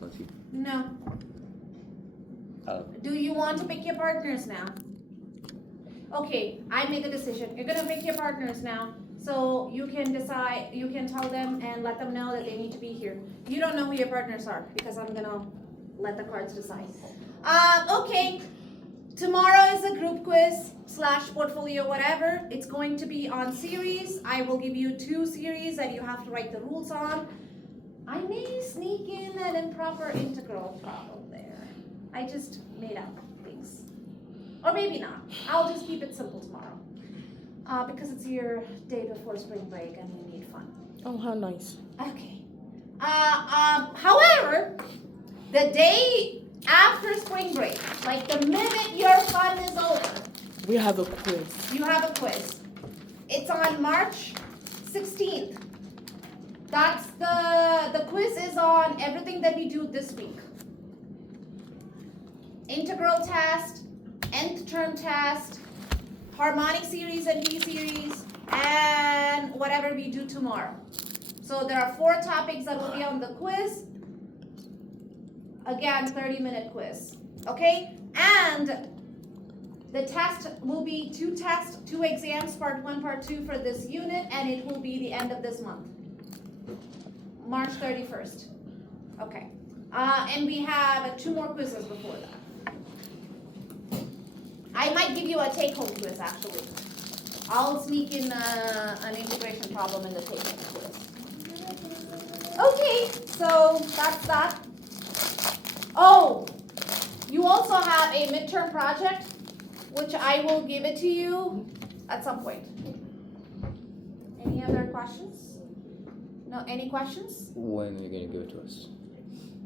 Let's see. No. Do you want to pick your partners now? Okay, I make a decision. You're gonna pick your partners now. So you can decide, you can tell them and let them know that they need to be here. You don't know who your partners are because I'm gonna let the cards decide. Okay, tomorrow is a group quiz / portfolio, whatever. It's going to be on series. I will give you 2 series that you have to write the rules on. I may sneak in an improper integral problem there. I just made up things. Or maybe not. I'll just keep it simple tomorrow. Because it's your day before spring break and we need fun. Oh, how nice. Okay. However, the day after spring break, like the minute your fun is over, We have a quiz. you have a quiz. It's on March 16th. That's the quiz is on everything that we do this week. Integral test, nth term test, harmonic series and p-series, and whatever we do tomorrow. So there are 4 topics that will be on the quiz. Again, 30-minute quiz. Okay? And the test will be 2 tests, 2 exams, part 1, part 2 for this unit, and it will be the end of this month. March 31st. Okay. And we have 2 more quizzes before that. I might give you a take-home quiz, actually. I'll sneak in an integration problem in the take-home quiz. Okay, so that's that. Oh, you also have a midterm project, which I will give it to you at some point. Any other questions? No, any questions? When are you going to give it to us?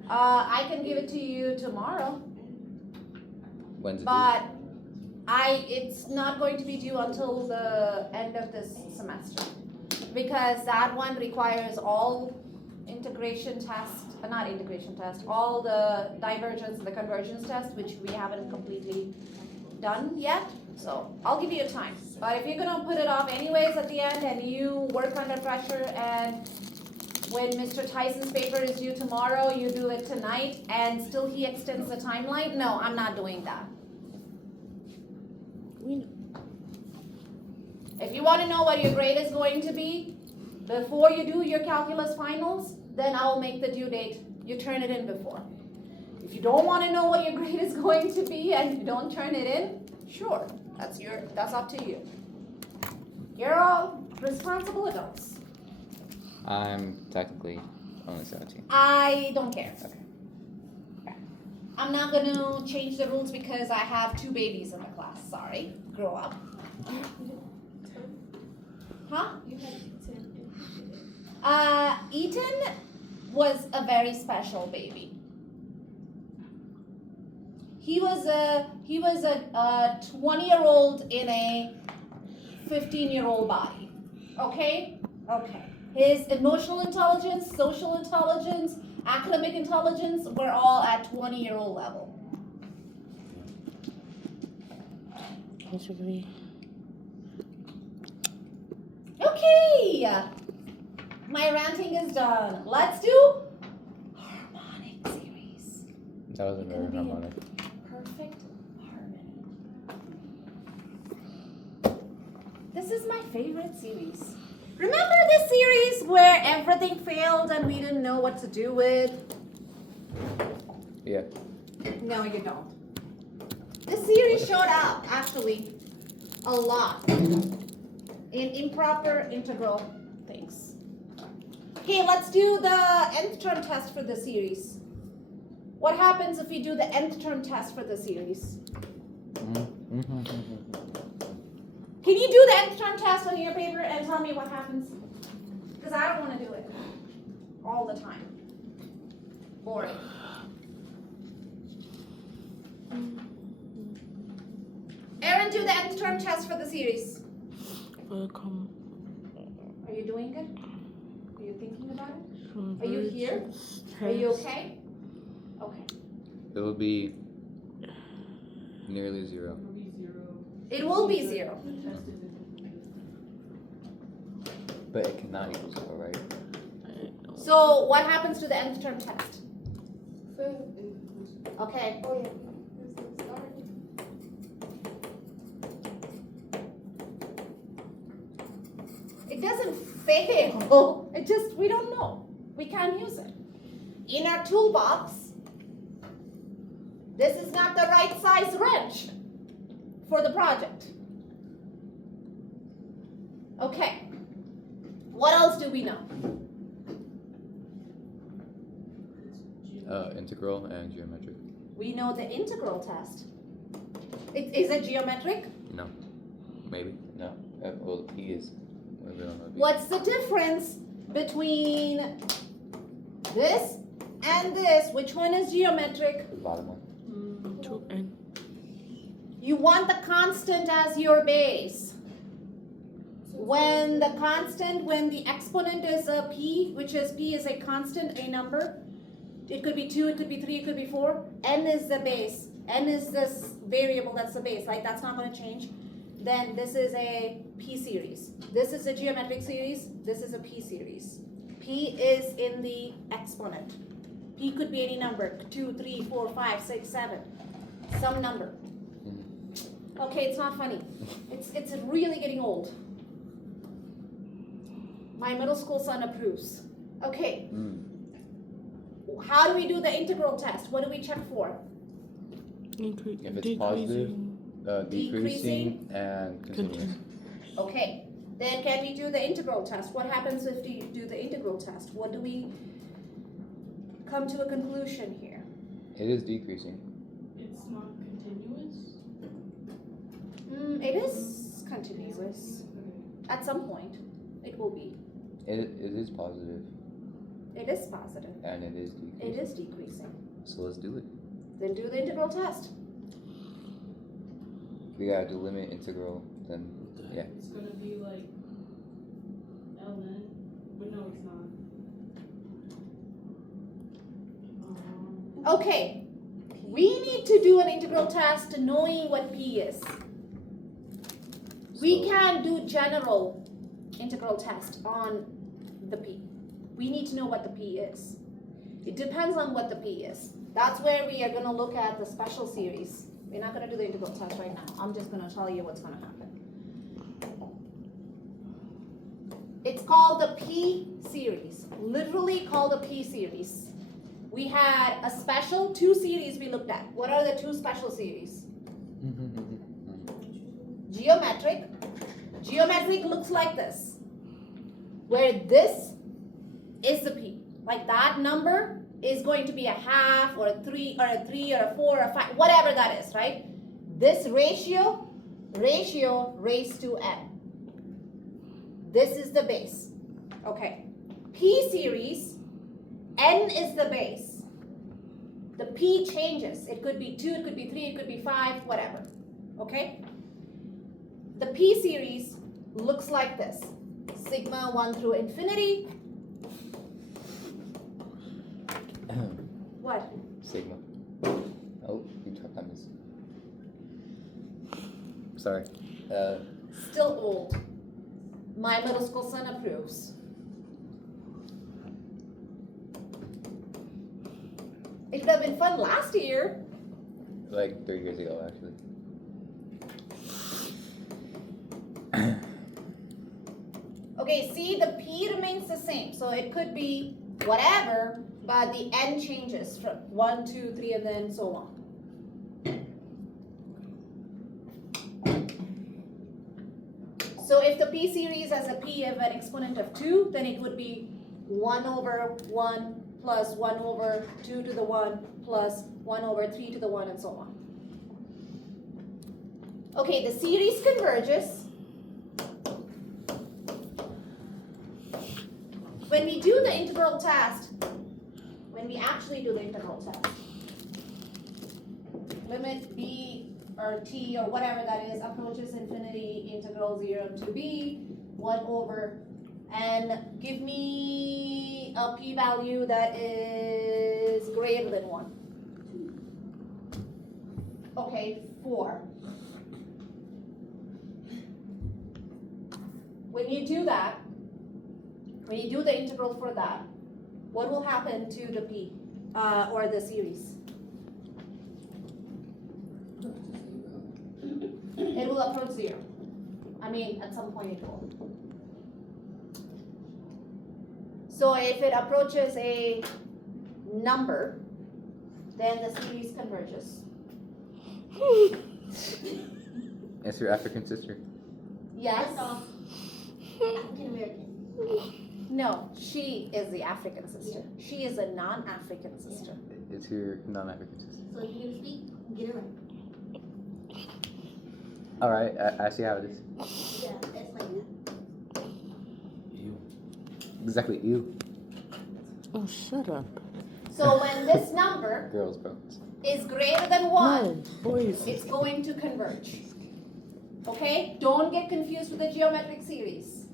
I can give it to you tomorrow, When's it but it's not going to be due until the end of this semester, because that one requires all integration tests, not integration test, all the divergence and the convergence test, which we haven't completely done yet. So I'll give you a time. But if you're gonna put it off anyways at the end and you work under pressure, and when Mr. Tyson's paper is due tomorrow, you do it tonight and still he extends the timeline, no, I'm not doing that. We know. If you want to know what your grade is going to be before you do your calculus finals, then I will make the due date. You turn it in before. If you don't want to know what your grade is going to be and you don't turn it in, sure, that's up to you. You're all responsible adults. I'm technically only 17. I don't care. Okay. I'm not going to change the rules because I have 2 babies in the class. Sorry. Grow up. Huh? You had Eaton. Eaton was a very special baby. He was a 20-year-old in a 15-year-old body. Okay? Okay. His emotional intelligence, social intelligence, academic intelligence were all at 20-year-old level. Basically. Okay. My ranting is done. Let's do harmonic series. That wasn't very Gonna be harmonic. Perfect harmony. This is my favorite series. Remember this series where everything failed and we didn't know what to do with? Yeah. No, you don't. This series showed up, actually, a lot in improper integral things. Okay, let's do the nth term test for the series. What happens if we do the nth term test for the series? Can you do the nth term test on your paper and tell me what happens? Because I don't want to do it all the time. Boring. Aaron, do the nth term test for the series. Welcome. Are you doing it? Are you thinking about it? Are you here? Are you okay? Okay. It will be nearly 0. It will be 0. But it cannot equal 0, right? So what happens to the nth term test? Okay, Oh, yeah. This is starting. it doesn't fail. It just, we don't know. We can't use it. In our toolbox, this is not the right size wrench for the project. Okay. What else do we know? Integral and geometric. We know the integral test. Is it geometric? No. Maybe. No. Well, the P is. We don't know. What's the difference between this and this? Which one is geometric? The bottom one. 2n. You want the constant as your base. When the exponent is a p, which is p is a constant, a number, it could be 2, it could be 3, it could be 4, n is the base. N is this variable that's the base, like that's not going to change. Then this is a p series. This is a geometric series, this is a p series. P is in the exponent. P could be any number, 2, 3, 4, 5, 6, 7, some number. Okay, it's not funny. It's really getting old. My middle school son approves. Okay, how do we do the integral test? What do we check for? If it's positive, decreasing and continuous. Okay, then can we do the integral test? What happens if we do the integral test? What do we come to a conclusion here? It is decreasing. It's not continuous? It is continuous. At some point, it will be. It is positive It is positive. and it is decreasing. It is decreasing. So let's do it. Then do the integral test. We gotta do limit integral. Then yeah. It's gonna be like ln, but no, it's not. Okay, we need to do an integral test knowing what p is. We So- can do general integral test on the p. We need to know what the p is. It depends on what the p is. That's where we are going to look at the special series. We're not going to do the integral test right now. I'm just going to tell you what's going to happen. It's called the p series, literally called the p series. We had a special 2 series we looked at. What are the 2 special series? Geometric. Geometric looks like this, where this is the p. Like that number is going to be a half or a 3 or a 3 or a 4 or a 5, whatever that is, right? This ratio raised to n. This is the base. Okay. P series, n is the base. The p changes. It could be 2, it could be 3, it could be 5, whatever. Okay? The p series looks like this. Sigma 1 through infinity. What? Sigma. Oh, you dropped on this. Sorry. Still old. My middle school son approves. It would have been fun last year. Like 3 years ago, actually. Okay, see, the p remains the same. So it could be whatever, but the n changes from 1, 2, 3, and then so on. So if the p series has a p of an exponent of 2, then it would be 1 over 1 plus 1 over 2 to the 1 plus 1 over 3 to the 1 and so on. Okay, the series converges. When we do the integral test, when we actually do the integral test, limit b or t or whatever that is approaches infinity, integral 0 to b, 1 over, and give me a p-value that is greater than 1. Okay, 4. When you do that, when you do the integral for that, what will happen to the p? or the series. It will approach 0. I mean, at some point it will. So if it approaches a number, then the series converges. It's your African sister. Yes? First off, African American. No, she is the African sister. She is a non-African sister. It's your non-African sister. So if you're gonna speak, get it right. All right, I see how it is. Yeah, that's like that. You. Exactly, you. Oh, shut up. So when this number Girls, bro. is greater than 1, No, boys. it's going to converge. Okay? Don't get confused with the geometric series.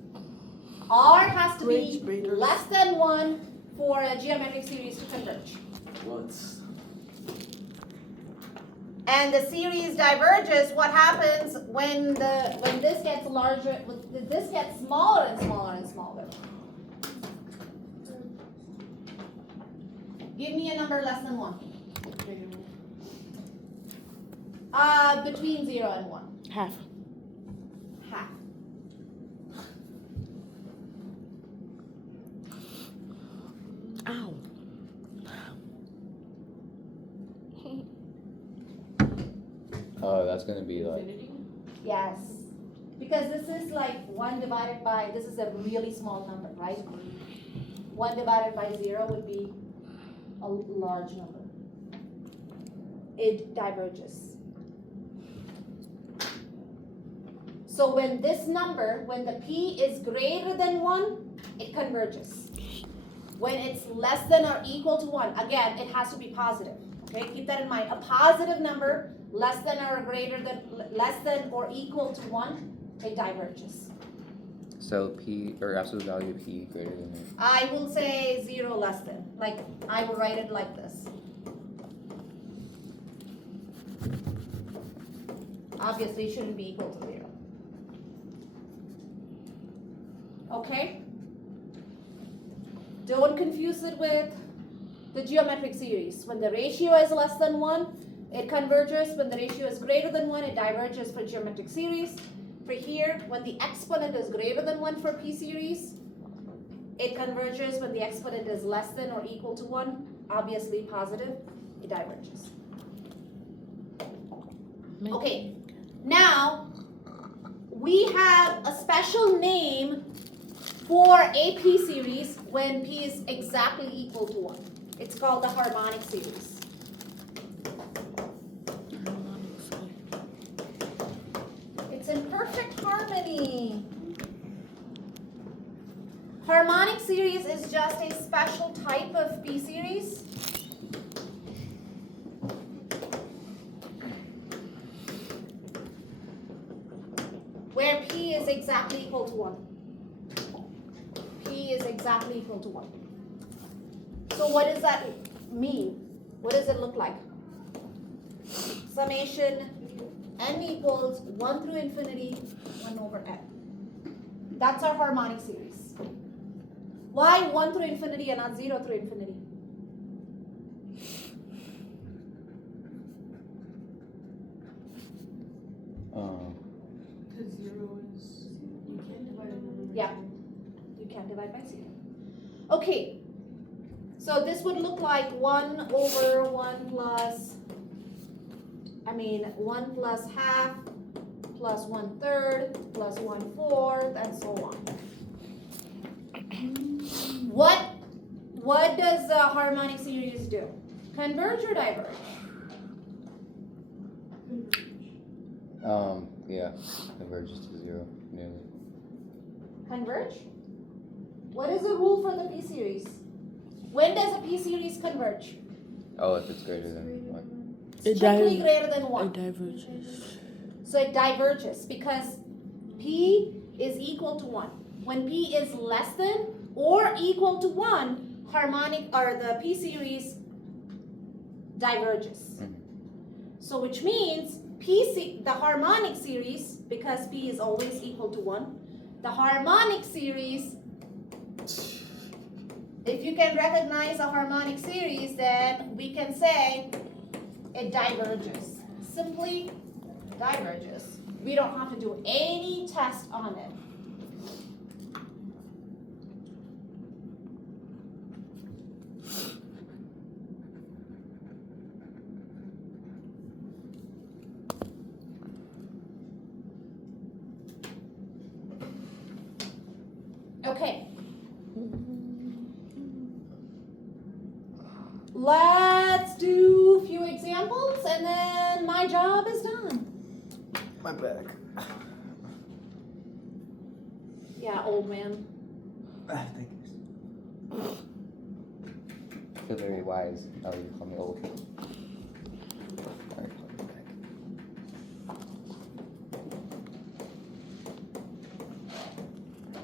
R has to be Bridge breeders. less than 1 for a geometric series to converge. Once. And the series diverges. What happens when this gets larger, when this gets smaller and smaller and smaller? Give me a number less than 1. Between 0 and 1. Half. Half. Ow. Oh, that's gonna be like. Infinity? Yes. Because this is like 1 divided by, this is a really small number, right? 1 divided by 0 would be a large number. It diverges. So when this number, when the p is greater than 1, it converges. When it's less than or equal to 1, again, it has to be positive. Okay, keep that in mind. A positive number, less than or equal to 1, it diverges. So P, or absolute value of P greater than or. I will say 0 less than. Like, I will write it like this. Obviously, it shouldn't be equal to 0. Okay? Don't confuse it with the geometric series. When the ratio is less than 1, it converges. When the ratio is greater than 1, it diverges for geometric series. For here, when the exponent is greater than 1 for P series, it converges. When the exponent is less than or equal to 1, obviously positive, it diverges. Okay, now we have a special name for a P series when P is exactly equal to 1. It's called the harmonic series. It's in perfect harmony. Harmonic series is just a special type of P series. Where P is exactly equal to 1. P is exactly equal to 1. So what does that mean? What does it look like? Summation n equals 1 through infinity, 1 over n. That's our harmonic series. Why 1 through infinity and not 0 through infinity? Because 0 is, you can't divide a number by Yeah. 0. You can't divide by 0. Okay. So this would look like 1 over 1 plus, 1 plus half plus 1/3 plus 1/4 and so on. What does the harmonic series do? Converge or diverge? Yeah, converges to 0 nearly. Converge? What is the rule for the P series? When does a P series converge? Oh, if it's greater than 1. Strictly greater than 1. It diverges. So it diverges because P is equal to 1. When P is less than or equal to 1, harmonic or the P series diverges. Mhm. So which means the harmonic series, because P is always equal to 1, the harmonic series if you can recognize a harmonic series, then we can say it diverges. Simply diverges. We don't have to do any test on it. Okay. Let's do a few examples and then my job is done. My back. Yeah, old man. Thank you. I feel very wise now that you call me old. Alright, call me back.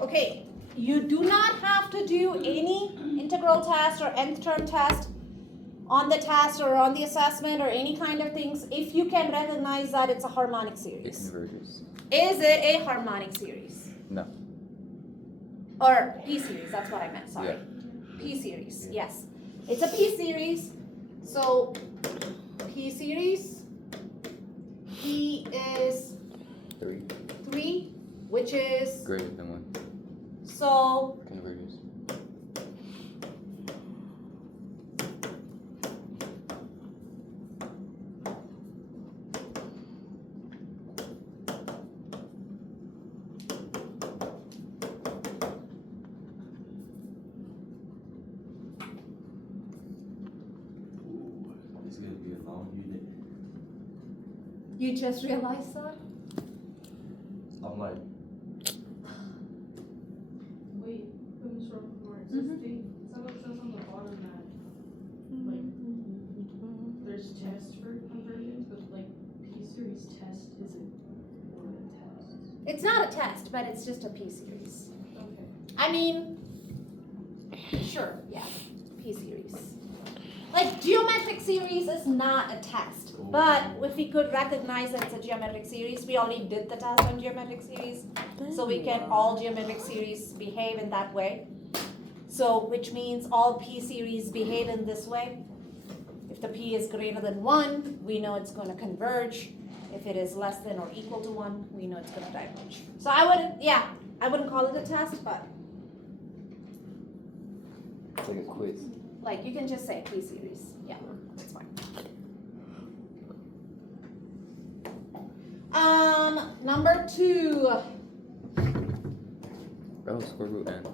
Okay, you do not have to do any integral test or nth term test on the test or on the assessment or any kind of things if you can recognize that it's a harmonic It series. converges. Is it a harmonic series? No. Or P series, that's what I meant, sorry. Yeah. P series, Yeah. yes. It's a P series, so P series, P is 3. 3, which is, Greater than 1. so Converges. It's gonna be a long unit. you just realized that? I'm like, Wait, Ms. Roquefort, it says someone says on the bottom that, like, there's tests for conversions, but like, P-series test isn't one of the tests. It's not a test, but it's just a P series. Okay. I mean, sure, yeah, P series. Like geometric series is not a test, but if we could recognize that it's a geometric series, we already did the test on geometric series, so we can all geometric series behave in that way. So, which means all P series behave in this way. If the P is greater than 1, we know it's going to converge. If it is less than or equal to 1, we know it's going to diverge. So I wouldn't call it a test, but It's like a quiz. like you can just say P series. Yeah, that's fine. Number 2. Oh, square root n.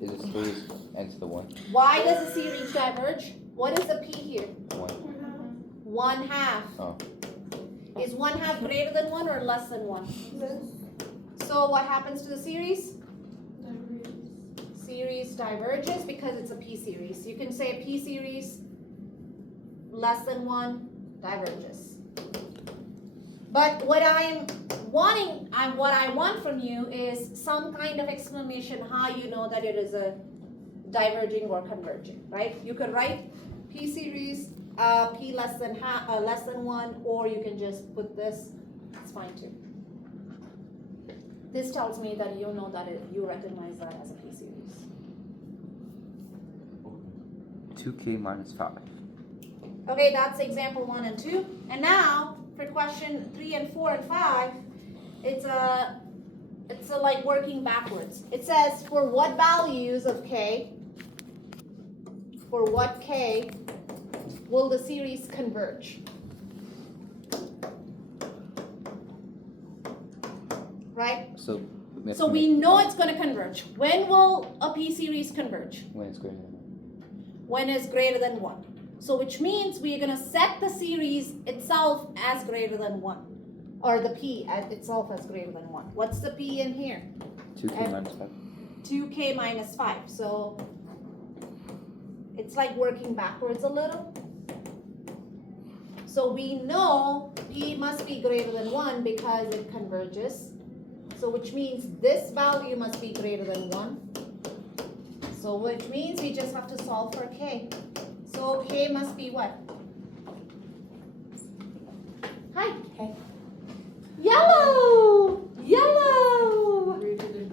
Is it series n to the 1? Why does the series diverge? What is the P here? 1. 1/2. Oh. Is 1/2 greater than 1 or less than 1? So what happens to the series? Series diverges because it's a P series. You can say a P series less than 1 diverges. But what I want from you is some kind of explanation how you know that it is a diverging or converging, right? You could write P series, P less than 1, or you can just put this. It's fine too. This tells me that you know that you recognize that as a P series. 2k minus 5. Okay, that's example 1 and 2. And now for question 3 and 4 and 5, it's a like working backwards. It says for what values of k, for what k will the series converge? Right? So have So to we make- know it's going to converge. When will a P series converge? when it's greater than 1. When is greater than 1. So which means we're going to set the series itself as greater than 1. Or the P as itself as greater than 1. What's the P in here? 2k And- minus 5. 2k minus 5. So it's like working backwards a little. So we know P must be greater than 1 because it converges. So which means this value must be greater than 1. So which means we just have to solve for k. So k must be what? Hi. Hey. Yellow! Yellow! Greater than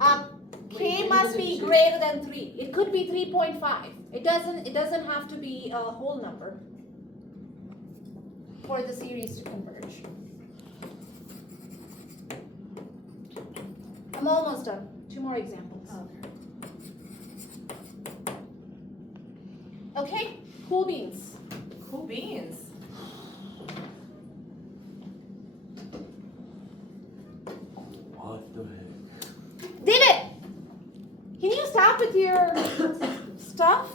4. K must be greater than 3. It could be 3.5. It doesn't have to be a whole number for the series to converge. I'm almost done. 2 more examples. Okay, cool beans. Cool beans. What the heck? David, can you stop with your stuff?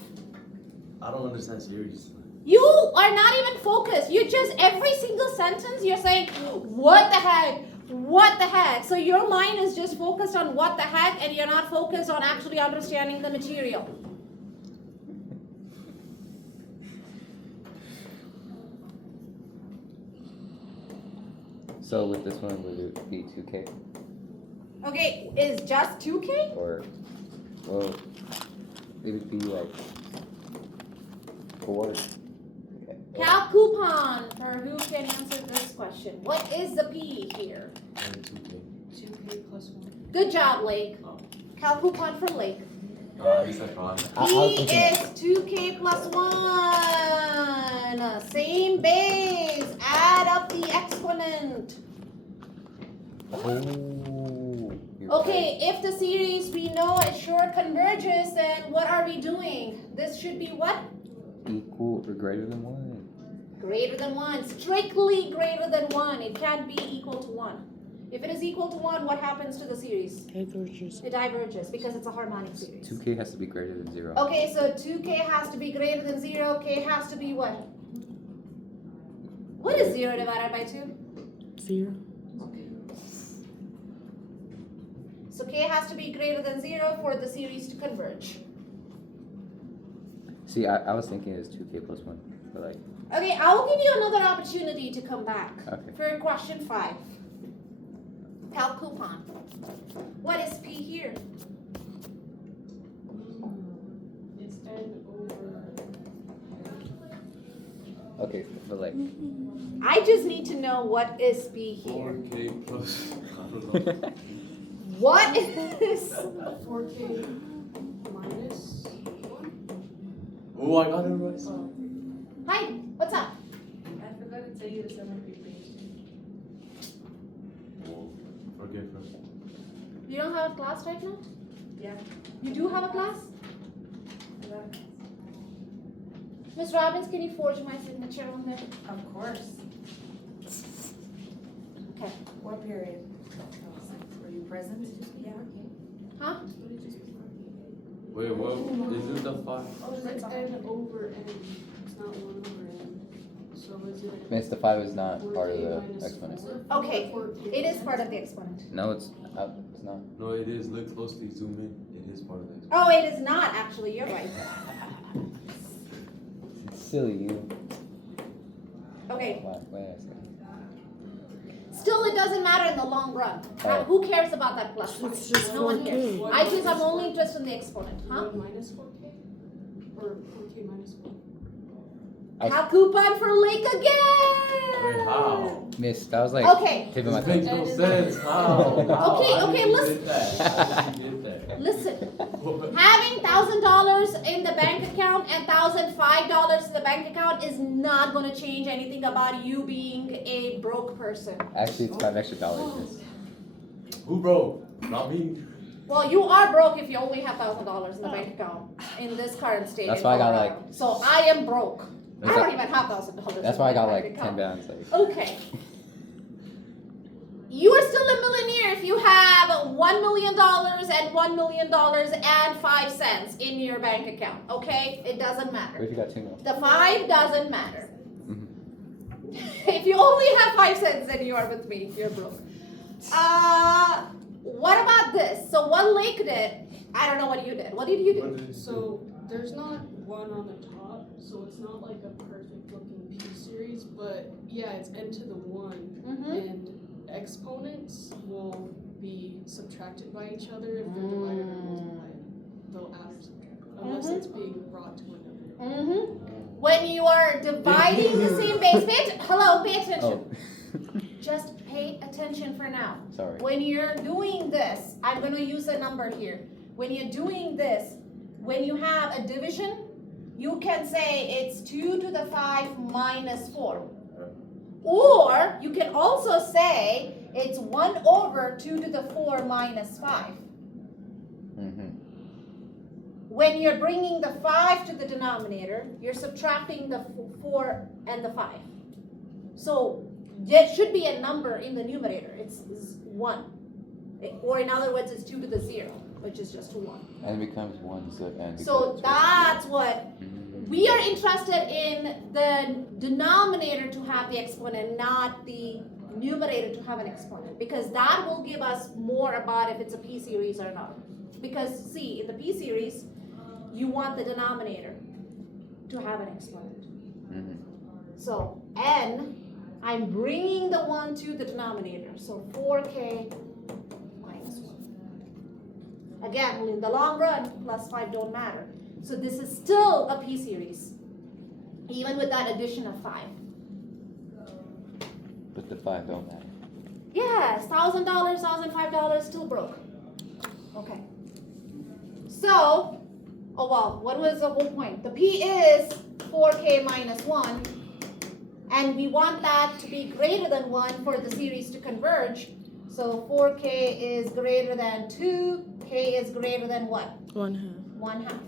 I don't understand series. You are not even focused. You just, every single sentence, you're saying, what the heck? What the heck? So your mind is just focused on what the heck, and you're not focused on actually understanding the material. So with this one, would it be 2K? Okay, is just 2K? Or, well, it would be like 4. Okay. Cal coupon for who can answer this question. What is the P here? 2K plus 1. Good job, Lake. Oh. Cal coupon for Lake. I guess I thought. I was P thinking is 2K plus 1. Same base. Add up the exponent. Oh. you're Okay, if the series we know it sure converges, then what are we doing? This should be what? right. Equal or greater than 1. Greater than 1. Strictly greater than 1. It can't be equal to 1. If it is equal to 1, what happens to the series? Diverges. It diverges because it's a harmonic series. 2K has to be greater than 0. Okay, so 2K has to be greater than 0. K has to be what? What is 0 divided by 2? 0. So K has to be greater than 0 for the series to converge. See, I was thinking it was 2K plus 1. But like, Okay, I will give you another opportunity to come back okay. for question 5. Cal coupon. What is P here? It's N over. Okay, but like, I just need to know what is P here. 4K plus. I don't know. What is 4K minus 1. Oh, I got it right. Hi, what's up? I forgot to tell you the summary page. Whoa. Forget first. You don't have a class right now? Yeah. You do have a class? I got it. Miss Robbins, can you forge my signature on there? Of course. Okay. What period? Were you present? Yeah. Huh? Wait, what? Is it the 5? Oh, it's N over N. It's not 1 over N. So is it? Miss, the 5 is not part of 4K the minus exponent. 4? Okay, 4K it is minus part of the exponent. No, it's not. No, it is. Look closely, zoom in. It is part of the. Oh, it is not actually, you're right. It's silly, you. Okay, Wait a second. still it doesn't matter in the long run. Oh. Who cares about that plus one? It's just No one cares. 4K. I'm only interested in the exponent, huh? 1 minus 4K? Or 4K minus 1? Cal coupon for Lake Wait, again! how? Miss, that was like Okay, tip of my This makes tongue. no sense. How? How? Okay, How okay, did you listen. get that? How did you get that? listen. Having $1,000 in the bank account and $1,005 in the bank account is not gonna change anything about you being a broke person. Actually, it's $5 extra, Miss. Who broke? Not me. Well, you are broke if you only have $1,000 in the bank account in this current state. That's in why I got, Colorado. like- So I am broke. I That's don't why- even have $1,000. That's in why I my got bank like 10 account. bands. Like, Okay. You are still a millionaire if you have $1 million and $1 million and 5 cents in your bank account. Okay, it doesn't what matter. if you got 2 mil? The 5 doesn't matter. Mhm. If you only have 5 cents, then you are with me. You're broke. What about this? So what Lake did, I don't know what you did. What did you do? What did it So there's not 1 on the top, so it's not like a perfect looking P series, but yeah, it's N to the 1, Mm-hmm. and exponents will be subtracted by each other if they're divided or multiplied. They'll add or subtract, unless it's being brought to another. Mm-hmm. When you are dividing the same base, pay attention. Oh, Just pay attention for now. sorry. When you're doing this, I'm going to use a number here. when you're doing this, when you have a division, you can say it's 2 to the 5 minus 4. Or you can also say it's 1 over 2 to the 4 minus 5. Mm-hmm. When you're bringing the 5 to the denominator, you're subtracting the 4 and the 5. So there should be a number in the numerator. It's 1. Or in other words, it's 2 to the 0, which is just 1. And it becomes 1 so and So that's what Mhm. we are interested in, the denominator to have the exponent, not the numerator to have an exponent, because that will give us more about if it's a P series or not. Because see, in the P series, you want the denominator to have an exponent. Mhm. So n, I'm bringing the 1 to the denominator, so 4k minus 1. Again, in the long run, plus 5 don't matter. So this is still a P series, even with that addition of 5. But the 5 don't matter. Yes, $1,000, $1,005 still broke. Okay. So, oh well, what was the whole point? The P is 4k minus 1, and we want that to be greater than 1 for the series to converge. So 4k is greater than 2, k is greater than what? 1/2. 1/2.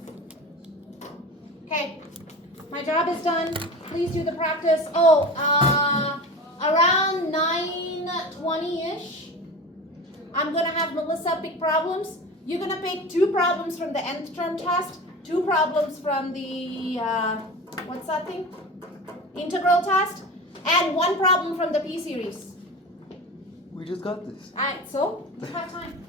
Okay, my job is done. Please do the practice. Oh, around 9:20-ish, I'm gonna have Melissa pick problems. You're gonna pick 2 problems from the nth term test, 2 problems from the, what's that thing? Integral test, and 1 problem from the P series. We just got this. Alright, so you have time.